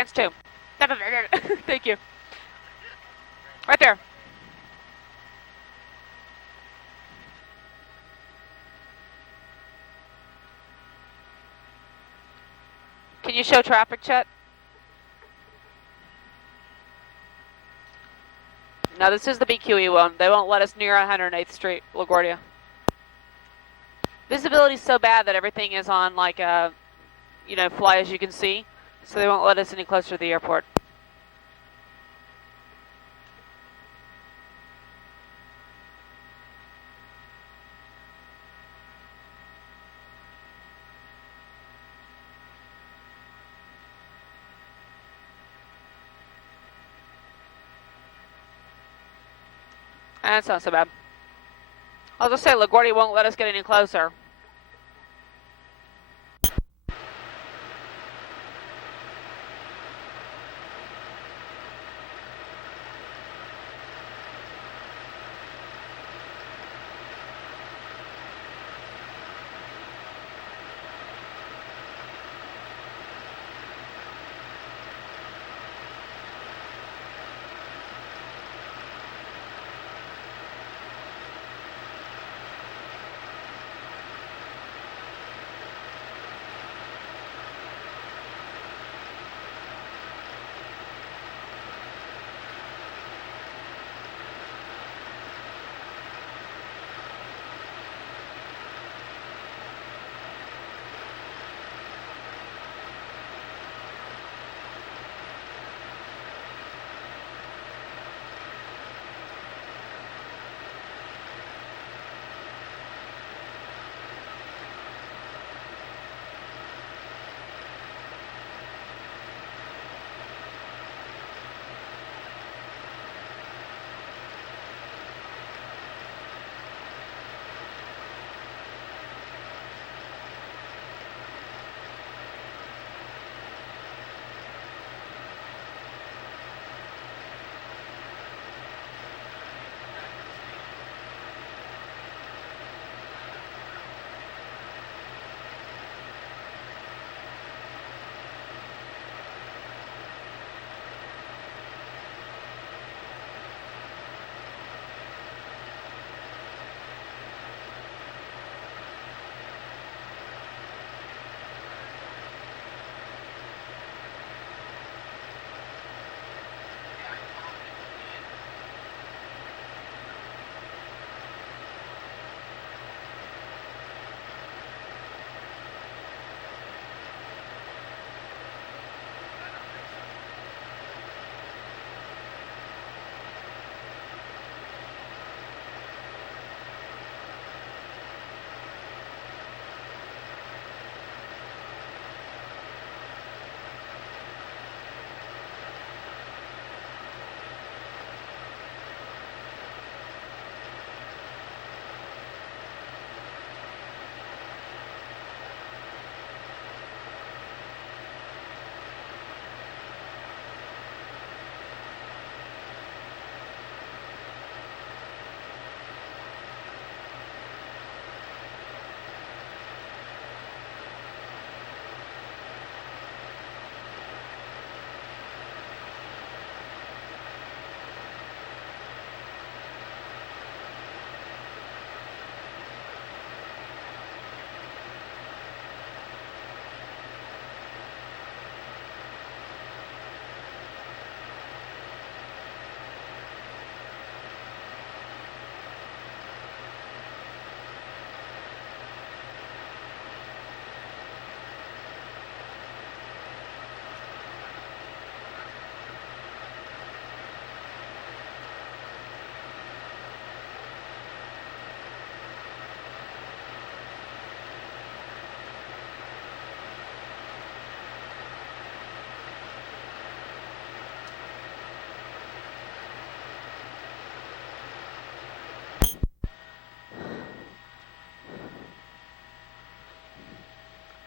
hands too. Thank you. Right there. Can you show traffic, Chet? No, this is the BQE one. They won't let us near 108th Street, LaGuardia. Visibility is so bad that everything is on like a, fly as you can see. So they won't let us any closer to the airport. That's not so bad. I'll just say LaGuardia won't let us get any closer.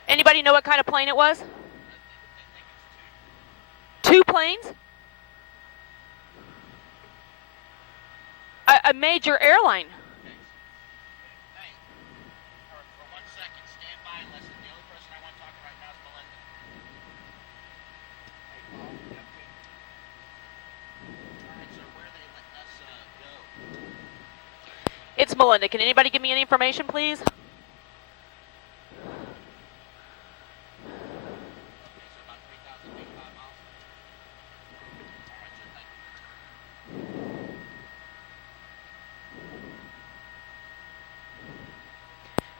Anybody know what kind of plane it was? Two planes? A major airline. For 1 second, stand by and listen. The only person I want talking right now is Melinda. Hey, Paul. it's Melinda. Can anybody give me any information, please? Okay, so about 3,000 feet, 5 miles. All right, sir, thank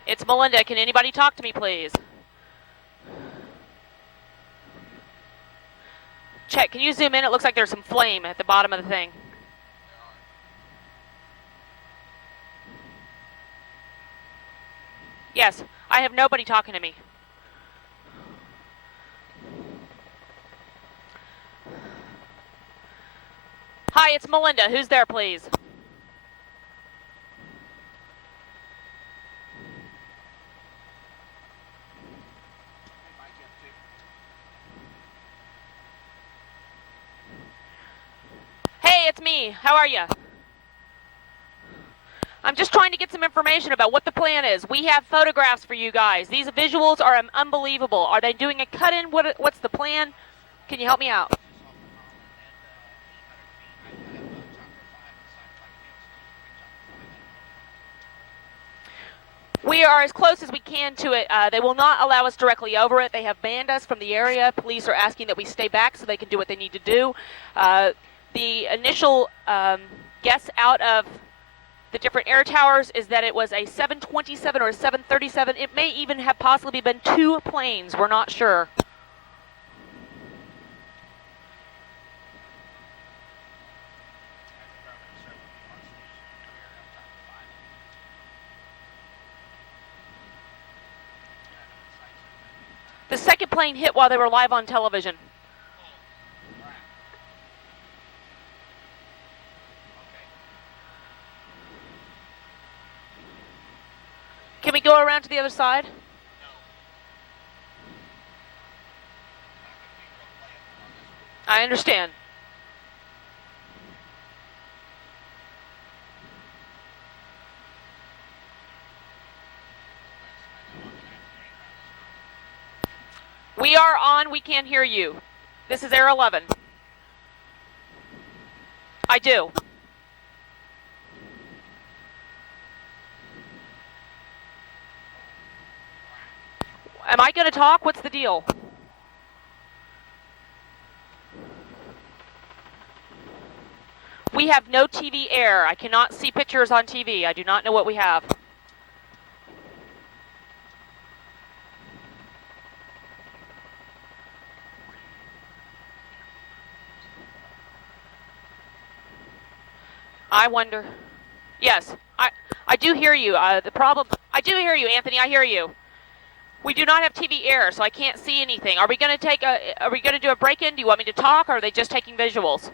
you. It's Melinda. Can anybody talk to me, please? Check. Can you zoom in? It looks like there's some flame at the bottom of the thing. Yes, I have nobody talking to me. Hi, it's Melinda. Who's there, please? Hey, Mike, you have two. Hey, it's me. How are you? I'm just trying to get some information about what the plan is. We have photographs for you guys. These visuals are unbelievable. Are they doing a cut-in? What's the plan? Can you help me out? Just off the column and 800 feet. I have chopper 5 at the site like Hill Street. Chopper 5 at We are as close as we can to it. They will not allow us directly over it. They have banned us from the area. Police are asking that we stay back so they can do what they need to do. The initial guess out of the different air towers is that it was a 727 or a 737. It may even have possibly been 2 planes. We're not sure. The second plane hit while they were live on television. Can we go around to the other side? I understand. We are on. We can't hear you. This is Air 11. I do. Am I going to talk? What's the deal? We have no TV air. I cannot see pictures on TV. I do not know what we have. I wonder. Yes, I do hear you. The problem, I do hear you, Anthony. I hear you. We do not have TV air, so I can't see anything. Are we going to do a break-in? Do you want me to talk, or are they just taking visuals?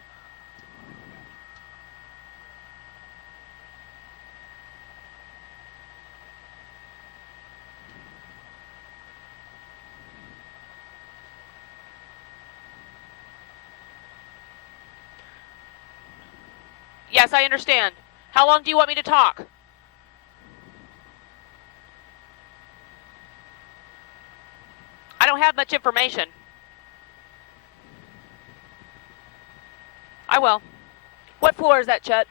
Yes, I understand. How long do you want me to talk? I don't have much information. I will. What floor is that, Chet?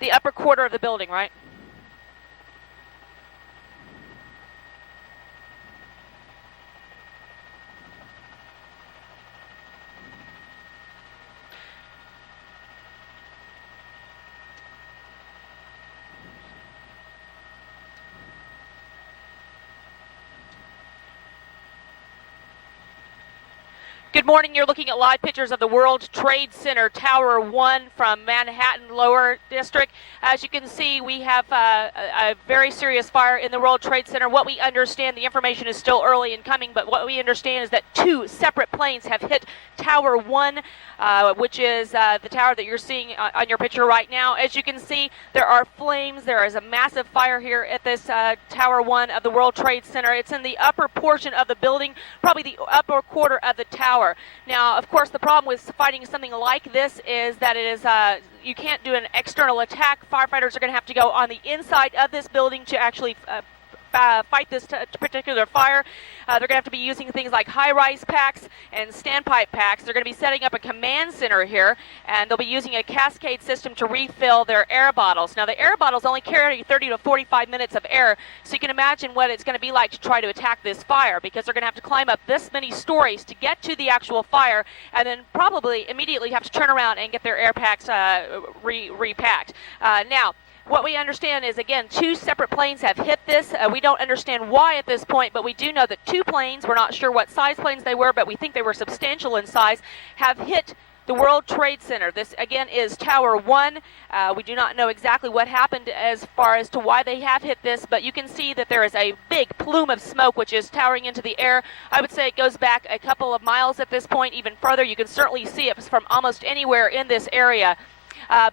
The upper quarter of the building, right? Good morning. You're looking at live pictures of the World Trade Center Tower 1 from Manhattan Lower District. As you can see, we have a very serious fire in the World Trade Center. What we understand, the information is still early in coming, but what we understand is that 2 separate planes have hit Tower 1, which is the tower that you're seeing on your picture right now. As you can see, there are flames. There is a massive fire here at this Tower 1 of the World Trade Center. It's in the upper portion of the building, probably the upper quarter of the tower. Now, of course, the problem with fighting something like this is that it is you can't do an external attack. Firefighters are going to have to go on the inside of this building to actually fight this particular fire. They're going to have to be using things like high-rise packs and standpipe packs. They're going to be setting up a command center here, and they'll be using a cascade system to refill their air bottles. Now, the air bottles only carry 30 to 45 minutes of air, so you can imagine what it's going to be like to try to attack this fire, because they're going to have to climb up this many stories to get to the actual fire, and then probably immediately have to turn around and get their air packs repacked. Now, what we understand is, again, 2 separate planes have hit this. We don't understand why at this point, but we do know that 2 planes, we're not sure what size planes they were, but we think they were substantial in size, have hit the World Trade Center. This, again, is Tower 1. We do not know exactly what happened as far as to why they have hit this, but you can see that there is a big plume of smoke which is towering into the air. I would say it goes back a couple of miles at this point, even further. You can certainly see it from almost anywhere in this area.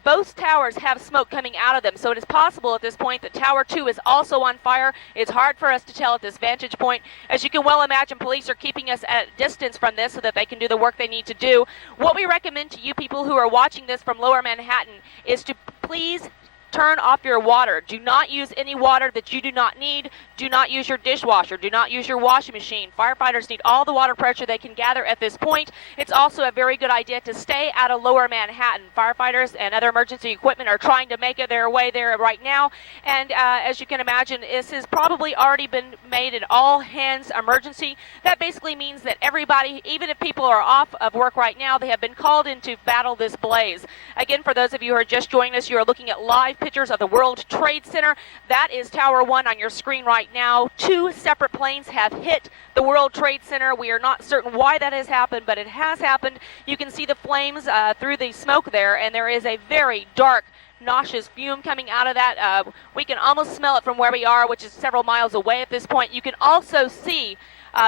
Both towers have smoke coming out of them, so it is possible at this point that Tower 2 is also on fire. It's hard for us to tell at this vantage point. As you can well imagine, police are keeping us at distance from this so that they can do the work they need to do. What we recommend to you people who are watching this from Lower Manhattan is to please turn off your water. Do not use any water that you do not need. Do not use your dishwasher. Do not use your washing machine. Firefighters need all the water pressure they can gather at this point. It's also a very good idea to stay out of Lower Manhattan. Firefighters and other emergency equipment are trying to make their way there right now. And as you can imagine, this has probably already been made an all-hands emergency. That basically means that everybody, even if people are off of work right now, they have been called in to battle this blaze. Again, for those of you who are just joining us, you are looking at live pictures of the World Trade Center. That is Tower 1 on your screen right now. 2 separate planes have hit the World Trade Center. We are not certain why that has happened, but it has happened. You can see the flames through the smoke there, and there is a very dark, nauseous fume coming out of that. We can almost smell it from where we are, which is several miles away at this point. You can also see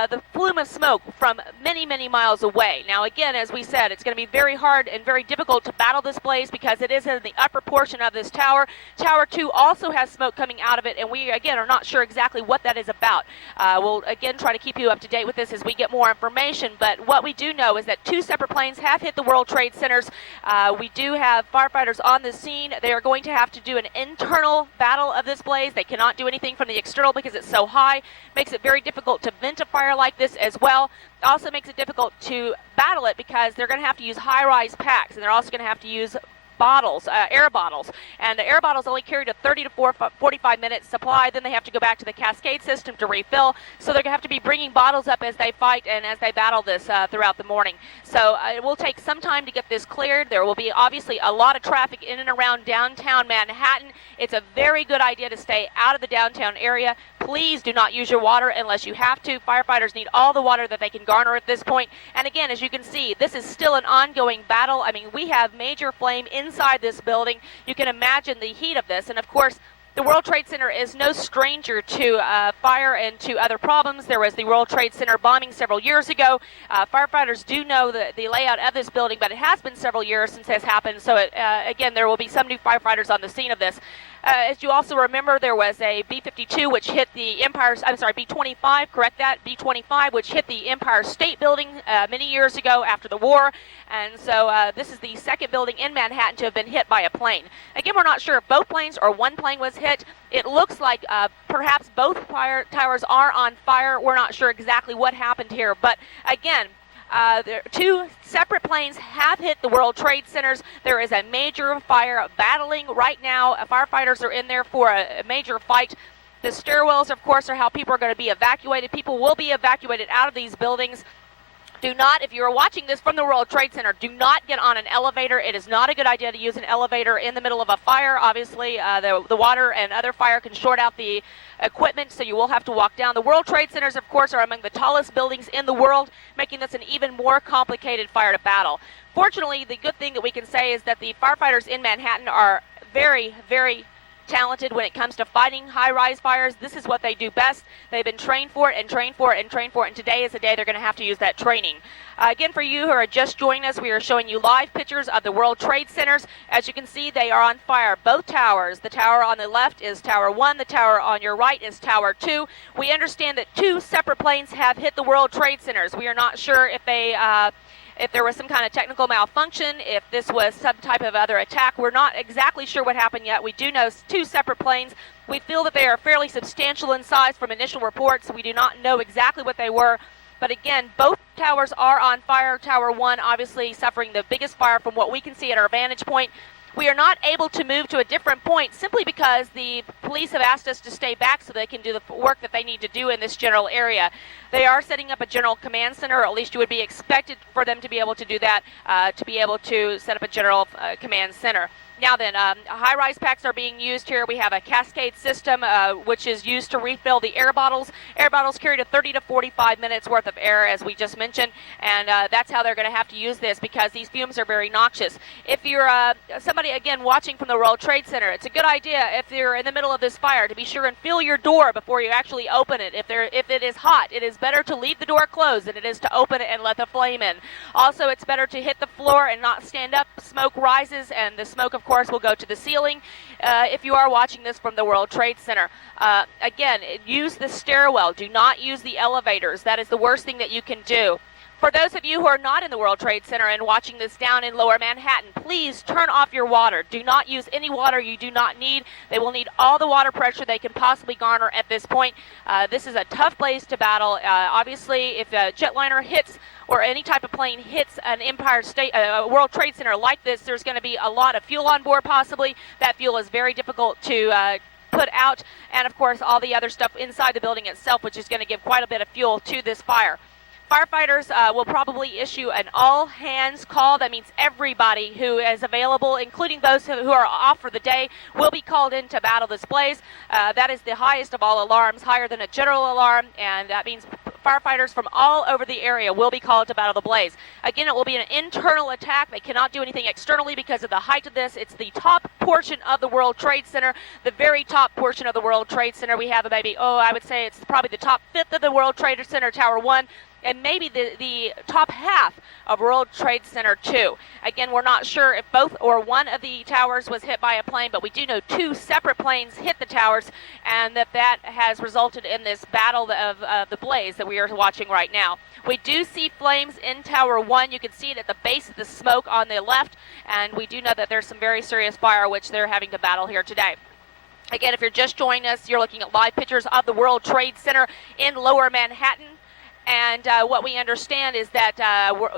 the plume of smoke from many, many miles away. Now, again, as we said, it's going to be very hard and very difficult to battle this blaze because it is in the upper portion of this tower. Tower 2 also has smoke coming out of it, and we, again, are not sure exactly what that is about. We'll, again, try to keep you up to date with this as we get more information, but what we do know is that 2 separate planes have hit the World Trade Centers. We do have firefighters on the scene. They are going to have to do an internal battle of this blaze. They cannot do anything from the external because it's so high. Makes it very difficult to vent a fire like this as well. Also makes it difficult to battle it because they're going to have to use high-rise packs, and they're also going to have to use bottles, air bottles, and the air bottles only carry a 30 to 45 minute supply. Then they have to go back to the cascade system to refill, so they're going to have to be bringing bottles up as they fight and as they battle this throughout the morning. So it will take some time to get this cleared. There will be obviously a lot of traffic in and around downtown Manhattan. It's a very good idea to stay out of the downtown area. Please do not use your water unless you have to. Firefighters need all the water that they can garner at this point. And again, as you can see, this is still an ongoing battle. I mean, we have major flame inside this building. You can imagine the heat of this. And of course, the World Trade Center is no stranger to fire and to other problems. There was the World Trade Center bombing several years ago. Firefighters do know the layout of this building, but it has been several years since this happened. So again, there will be some new firefighters on the scene of this. As you also remember, there was a B-52 which hit the B-25, correct that, B-25, which hit the Empire State Building many years ago after the war. And so this is the second building in Manhattan to have been hit by a plane. Again, we're not sure if both planes or one plane was hit. It looks like perhaps both fire towers are on fire. We're not sure exactly what happened here. But again, 2 separate planes have hit the World Trade Centers. There is a major fire battling right now. Firefighters are in there for a major fight. The stairwells, of course, are how people are going to be evacuated. People will be evacuated out of these buildings. Do not, if you are watching this from the World Trade Center, do not get on an elevator. It is not a good idea to use an elevator in the middle of a fire. Obviously, the water and other fire can short out the equipment, so you will have to walk down. The World Trade Centers, of course, are among the tallest buildings in the world, making this an even more complicated fire to battle. Fortunately, the good thing that we can say is that the firefighters in Manhattan are very, very talented when it comes to fighting high-rise fires. This is what they do best. They've been trained for it and trained for it and trained for it, and today is the day they're going to have to use that training. Again, for you who are just joining us, we are showing you live pictures of the World Trade Centers. As you can see, they are on fire. Both towers. The tower on the left is Tower 1. The tower on your right is Tower 2. We understand that 2 separate planes have hit the World Trade Centers. We are not sure if there was some kind of technical malfunction, if this was some type of other attack. We're not exactly sure what happened yet. We do know 2 separate planes. We feel that they are fairly substantial in size from initial reports. We do not know exactly what they were. But again, both towers are on fire. Tower 1 obviously suffering the biggest fire from what we can see at our vantage point. We are not able to move to a different point simply because the police have asked us to stay back so they can do the work that they need to do in this general area. They are setting up a general command center, or at least you would be expected for them to be able to do that, to be able to set up a general command center. Now then, high-rise packs are being used here. We have a cascade system, which is used to refill the air bottles. Air bottles carry to 30 to 45 minutes worth of air, as we just mentioned, and that's how they're going to have to use this because these fumes are very noxious. If you're somebody, again, watching from the World Trade Center, it's a good idea if you're in the middle of this fire to be sure and fill your door before you actually open it. If it is hot, it is better to leave the door closed than it is to open it and let the flame in. Also, it's better to hit the floor and not stand up. Smoke rises, and the smoke, of course, will go to the ceiling if you are watching this from the World Trade Center. Again, use the stairwell. Do not use the elevators. That is the worst thing that you can do. For those of you who are not in the World Trade Center and watching this down in Lower Manhattan, please turn off your water. Do not use any water you do not need. They will need all the water pressure they can possibly garner at this point. This is a tough blaze to battle. Obviously, if a jetliner hits or any type of plane hits an World Trade Center like this, there's going to be a lot of fuel on board possibly. That fuel is very difficult to put out, and of course all the other stuff inside the building itself, which is going to give quite a bit of fuel to this fire. Firefighters will probably issue an all-hands call. That means everybody who is available, including those who are off for the day, will be called in to battle this blaze. That is the highest of all alarms, higher than a general alarm, and that means firefighters from all over the area will be called to battle the blaze. Again, it will be an internal attack. They cannot do anything externally because of the height of this. It's the top portion of the World Trade Center, the very top portion of the World Trade Center. We have maybe, I would say it's probably the top 5th of the World Trade Center, Tower 1, and maybe the top half of World Trade Center 2. Again, we're not sure if both or one of the towers was hit by a plane, but we do know 2 separate planes hit the towers, and that has resulted in this battle of the blaze that we are watching right now. We do see flames in Tower 1. You can see it at the base of the smoke on the left, and we do know that there's some very serious fire which they're having to battle here today. Again, if you're just joining us, you're looking at live pictures of the World Trade Center in Lower Manhattan. And what we understand is that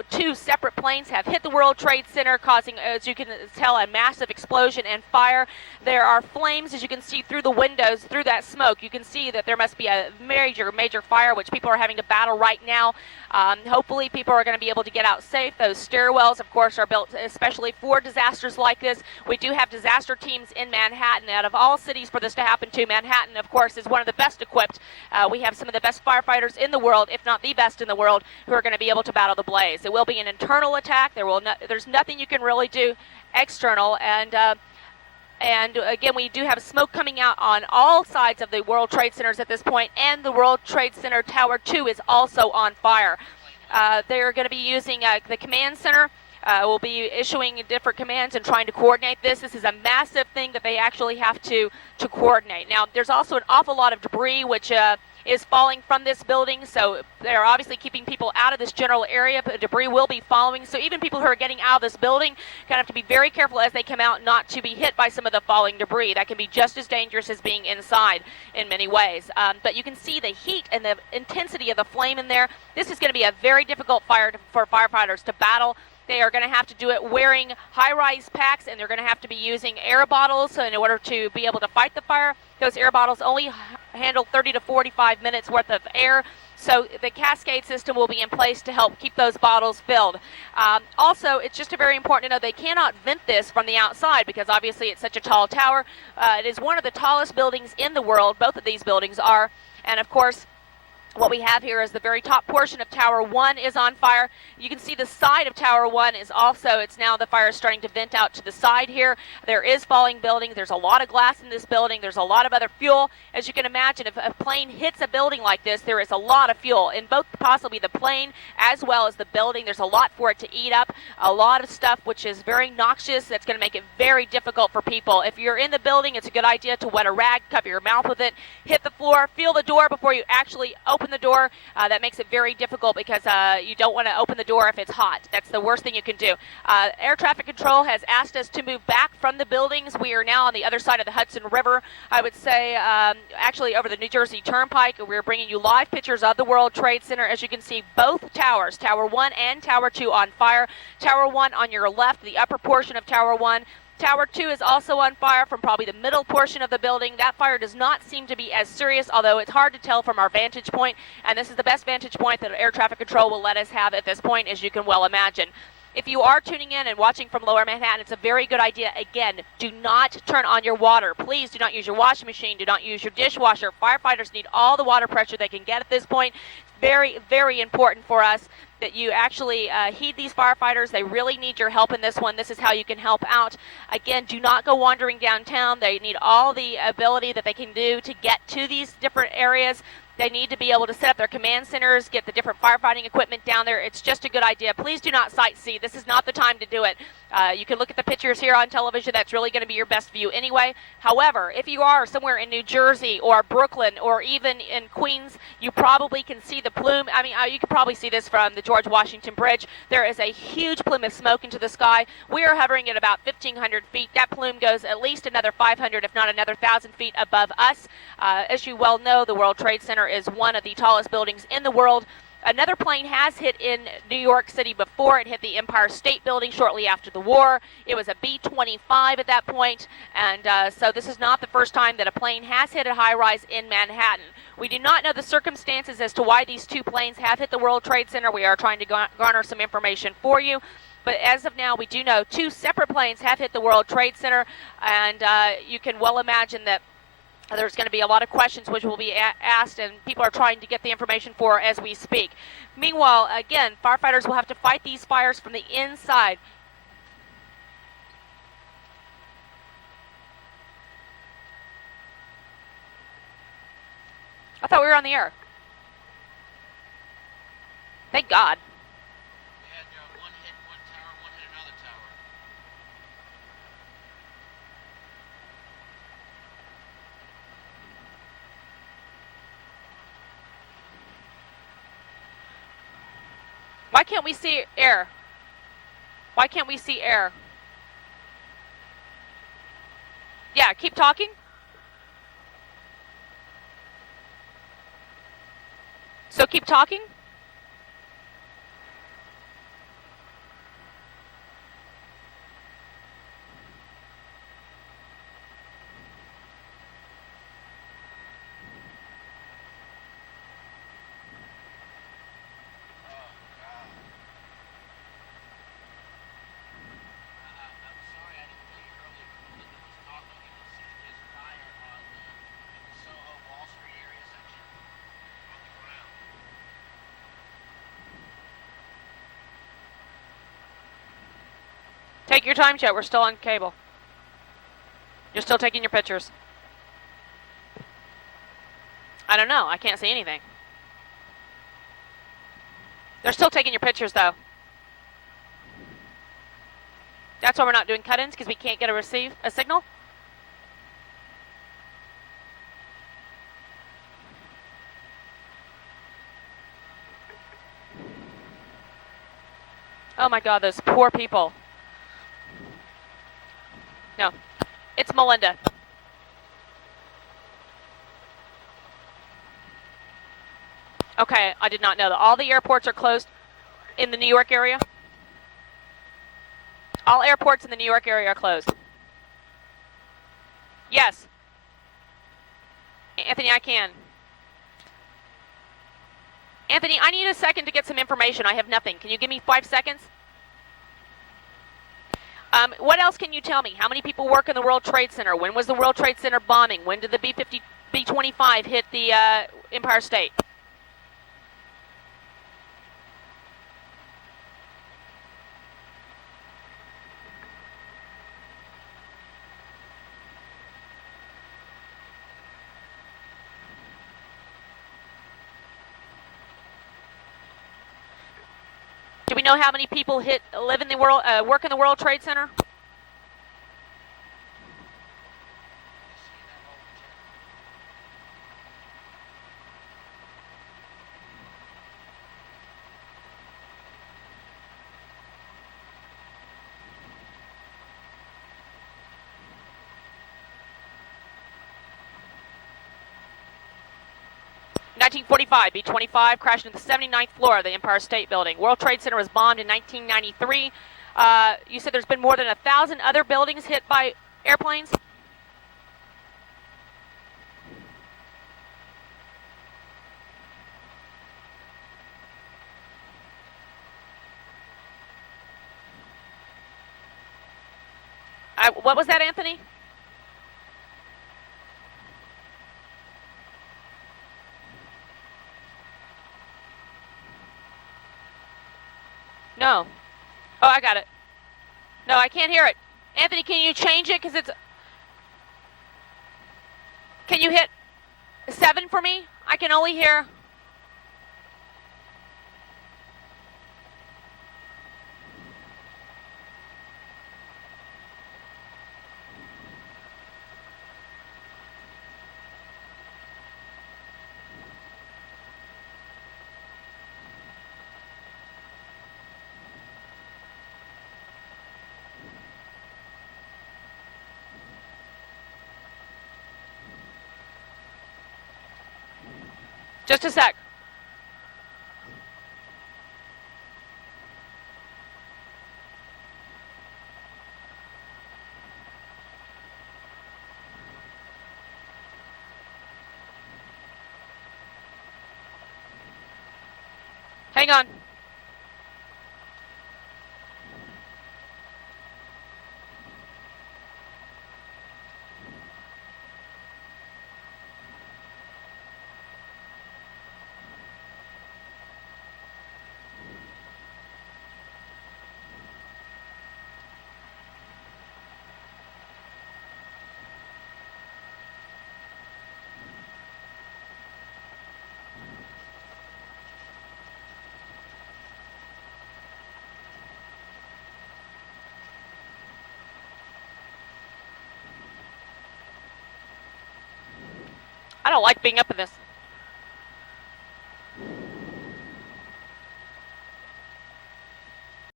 2 separate planes have hit the World Trade Center, causing, as you can tell, a massive explosion and fire. There are flames, as you can see through the windows, through that smoke. You can see that there must be a major fire, which people are having to battle right now. Hopefully, people are going to be able to get out safe. Those stairwells, of course, are built especially for disasters like this. We do have disaster teams in Manhattan. Out of all cities for this to happen to, Manhattan, of course, is one of the best equipped. We have some of the best firefighters in the world, if not the best in the world, who are going to be able to battle the blaze. It will be an internal attack. There's nothing you can really do external, and again, we do have smoke coming out on all sides of the World Trade Centers at this point, and the World Trade Center Tower 2 is also on fire. They're going to be using the command center. We'll be issuing different commands and trying to coordinate this. This is a massive thing that they actually have to coordinate. Now, there's also an awful lot of debris which is falling from this building, so they're obviously keeping people out of this general area, but debris will be following. So even people who are getting out of this building kind of have to be very careful as they come out not to be hit by some of the falling debris. That can be just as dangerous as being inside in many ways. But you can see the heat and the intensity of the flame in there. This is going to be a very difficult fire for firefighters to battle. They are going to have to do it wearing high-rise packs, and they're going to have to be using air bottles in order to be able to fight the fire. Those air bottles only handle 30 to 45 minutes worth of air, so the cascade system will be in place to help keep those bottles filled. Also, it's just very important to know they cannot vent this from the outside because obviously it's such a tall tower. It is one of the tallest buildings in the world. Both of these buildings are, and of course, What we have here is the very top portion of Tower 1 is on fire. You can see the side of Tower 1 is also, it's now the fire is starting to vent out to the side here. There is falling building. There's a lot of glass in this building. There's a lot of other fuel. As you can imagine, if a plane hits a building like this, there is a lot of fuel in both possibly the plane as well as the building. There's a lot for it to eat up, a lot of stuff which is very noxious. That's going to make it very difficult for people. If you're in the building, it's a good idea to wet a rag, cover your mouth with it, hit the floor, feel the door before you actually open the door. That makes it very difficult because you don't want to open the door if it's hot. That's the worst thing you can do. Air traffic control has asked us to move back from the buildings. We are now on the other side of the Hudson River. I would say actually over the New Jersey Turnpike. We're bringing you live pictures of the World Trade Center. As you can see, both towers, Tower 1 and Tower 2 on fire. Tower 1 on your left, the upper portion of Tower 1. Tower 2 is also on fire from probably the middle portion of the building. That fire does not seem to be as serious, although it's hard to tell from our vantage point, and this is the best vantage point that air traffic control will let us have at this point, as you can well imagine. If you are tuning in and watching from Lower Manhattan, it's a very good idea. Again, do not turn on your water. Please do not use your washing machine. Do not use your dishwasher. Firefighters need all the water pressure they can get at this point. Very, very important for us that you actually heed these firefighters. They really need your help in this one. This is how you can help out. Again, do not go wandering downtown. They need all the ability that they can do to get to these different areas. They need to be able to set up their command centers, get the different firefighting equipment down there. It's just a good idea. Please do not sightsee. This is not the time to do it. You can look at the pictures here on television. That's really going to be your best view anyway. However, if you are somewhere in New Jersey or Brooklyn or even in Queens, you probably can see the plume. I mean, you can probably see this from the George Washington Bridge. There is a huge plume of smoke into the sky. We are hovering at about 1,500 feet. That plume goes at least another 500, if not another 1,000 feet above us. As you well know, the World Trade Center is one of the tallest buildings in the world. Another plane has hit in New York City before. It hit the Empire State Building shortly after the war. It was a B-25 at that point, and so this is not the first time that a plane has hit a high-rise in Manhattan. We do not know the circumstances as to why these two planes have hit the World Trade Center. We are trying to garner some information for you. But as of now, we do know two separate planes have hit the World Trade Center, and you can well imagine that there's going to be a lot of questions which will be asked, and people are trying to get the information for as we speak. Meanwhile, again, firefighters will have to fight these fires from the inside. I thought we were on the air. Thank God. We had one hit one tower, one hit another tower. Why can't we see air? Why can't we see air? Yeah, keep talking. So keep talking. Take your time, Chet. We're still on cable. You're still taking your pictures. I don't know. I can't see anything. They're still taking your pictures, though. That's why we're not doing cut-ins, because we can't get a signal. Oh my God, those poor people. No, it's Melinda. Okay, I did not know that. All the airports are closed in the New York area. All airports in the New York area are closed. Yes. Anthony, I can. Anthony, I need a second to get some information. I have nothing. Can you give me 5 seconds? What else can you tell me? How many people work in the World Trade Center? When was the World Trade Center bombing? When did the B-25 hit the Empire State? Do we know how many people live in the world, work in the World Trade Center? Let me see that whole check. 1945, B-25 crashed into the 79th floor of the Empire State Building. World Trade Center was bombed in 1993. You said there's been more than 1,000 other buildings hit by airplanes? What was that, Anthony? No. Oh, I got it. No, I can't hear it. Anthony, can you change it? Because it's... Can you hit 7 for me? I can only hear... Just a sec. Hang on. I don't like being up in this.